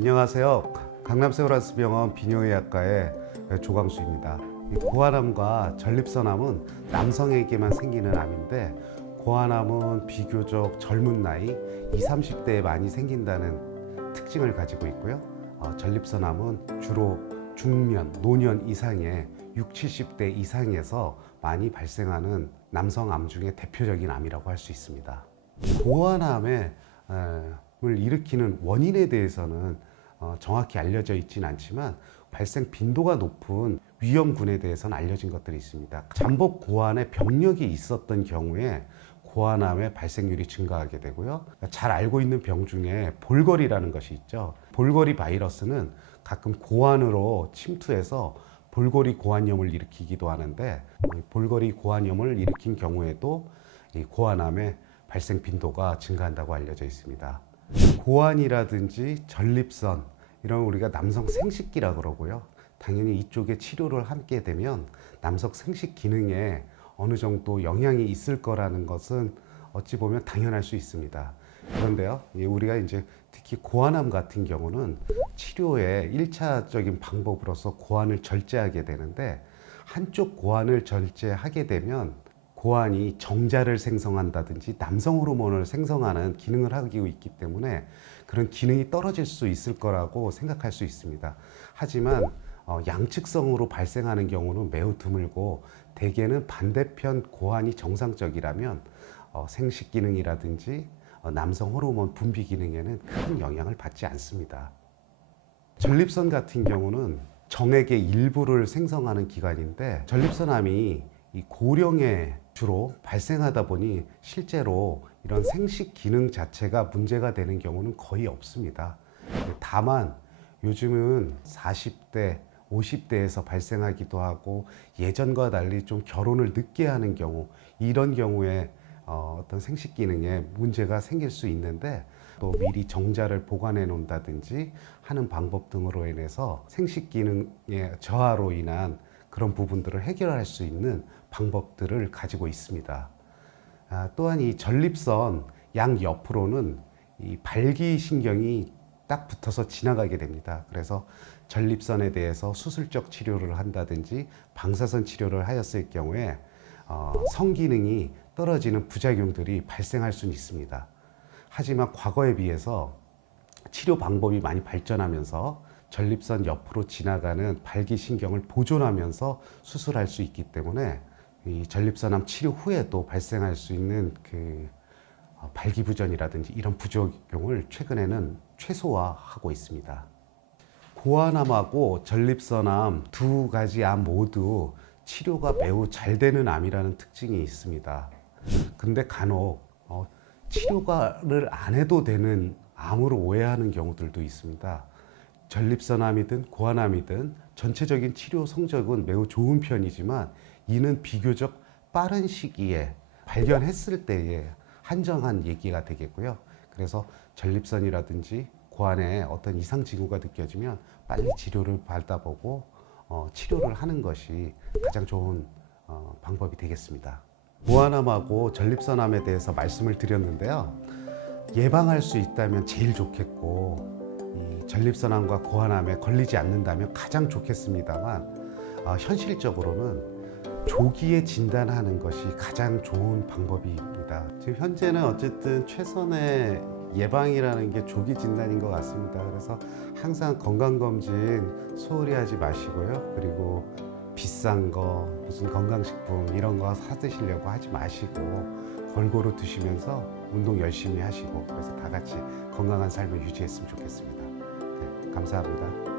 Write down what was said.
안녕하세요. 강남세브란스병원 비뇨의학과의 조광수입니다. 고환암과 전립선암은 남성에게만 생기는 암인데, 고환암은 비교적 젊은 나이 20, 30대에 많이 생긴다는 특징을 가지고 있고요. 전립선암은 주로 중년, 노년 이상의 60, 70대 이상에서 많이 발생하는 남성암 중에 대표적인 암이라고 할 수 있습니다. 고환암을 일으키는 원인에 대해서는 정확히 알려져 있지는 않지만 발생 빈도가 높은 위험군에 대해서는 알려진 것들이 있습니다. 잠복 고환의 병력이 있었던 경우에 고환암의 발생률이 증가하게 되고요. 잘 알고 있는 병 중에 볼거리라는 것이 있죠. 볼거리 바이러스는 가끔 고환으로 침투해서 볼거리 고환염을 일으키기도 하는데, 볼거리 고환염을 일으킨 경우에도 이 고환암의 발생 빈도가 증가한다고 알려져 있습니다. 고환이라든지 전립선, 이런 우리가 남성 생식기라 그러고요. 당연히 이쪽에 치료를 함께 되면 남성 생식 기능에 어느 정도 영향이 있을 거라는 것은 어찌 보면 당연할 수 있습니다. 그런데요, 우리가 이제 특히 고환암 같은 경우는 치료의 1차적인 방법으로서 고환을 절제하게 되는데, 한쪽 고환을 절제하게 되면 고환이 정자를 생성한다든지 남성 호르몬을 생성하는 기능을 하고 있기 때문에 그런 기능이 떨어질 수 있을 거라고 생각할 수 있습니다. 하지만 양측성으로 발생하는 경우는 매우 드물고, 대개는 반대편 고환이 정상적이라면 생식 기능이라든지 남성 호르몬 분비 기능에는 큰 영향을 받지 않습니다. 전립선 같은 경우는 정액의 일부를 생성하는 기관인데, 전립선암이 이 고령에 주로 발생하다 보니 실제로 이런 생식 기능 자체가 문제가 되는 경우는 거의 없습니다. 다만 요즘은 40대, 50대에서 발생하기도 하고, 예전과 달리 좀 결혼을 늦게 하는 경우, 이런 경우에 어떤 생식 기능에 문제가 생길 수 있는데, 또 미리 정자를 보관해 놓는다든지 하는 방법 등으로 인해서 생식 기능의 저하로 인한 그런 부분들을 해결할 수 있는 방법들을 가지고 있습니다. 또한 이 전립선 양 옆으로는 이 발기신경이 딱 붙어서 지나가게 됩니다. 그래서 전립선에 대해서 수술적 치료를 한다든지 방사선 치료를 하였을 경우에 성기능이 떨어지는 부작용들이 발생할 수는 있습니다. 하지만 과거에 비해서 치료 방법이 많이 발전하면서 전립선 옆으로 지나가는 발기신경을 보존하면서 수술할 수 있기 때문에 이 전립선암 치료 후에도 발생할 수 있는 발기부전이라든지 이런 부작용을 최근에는 최소화하고 있습니다. 고환암하고 전립선암 두 가지 암 모두 치료가 매우 잘 되는 암이라는 특징이 있습니다. 근데 간혹 치료를 안 해도 되는 암으로 오해하는 경우들도 있습니다. 전립선암이든 고환암이든 전체적인 치료 성적은 매우 좋은 편이지만, 이는 비교적 빠른 시기에 발견했을 때에 한정한 얘기가 되겠고요. 그래서 전립선이라든지 고환에 어떤 이상 징후가 느껴지면 빨리 치료를 받아보고 치료를 하는 것이 가장 좋은 방법이 되겠습니다. 고환암하고 전립선암에 대해서 말씀을 드렸는데요. 예방할 수 있다면 제일 좋겠고, 이 전립선암과 고환암에 걸리지 않는다면 가장 좋겠습니다만, 현실적으로는 조기에 진단하는 것이 가장 좋은 방법입니다. 지금 현재는 어쨌든 최선의 예방이라는 게 조기 진단인 것 같습니다. 그래서 항상 건강검진 소홀히 하지 마시고요. 그리고 비싼 거, 무슨 건강식품 이런 거 사드시려고 하지 마시고 골고루 드시면서 운동 열심히 하시고, 그래서 다 같이 건강한 삶을 유지했으면 좋겠습니다. 네, 감사합니다.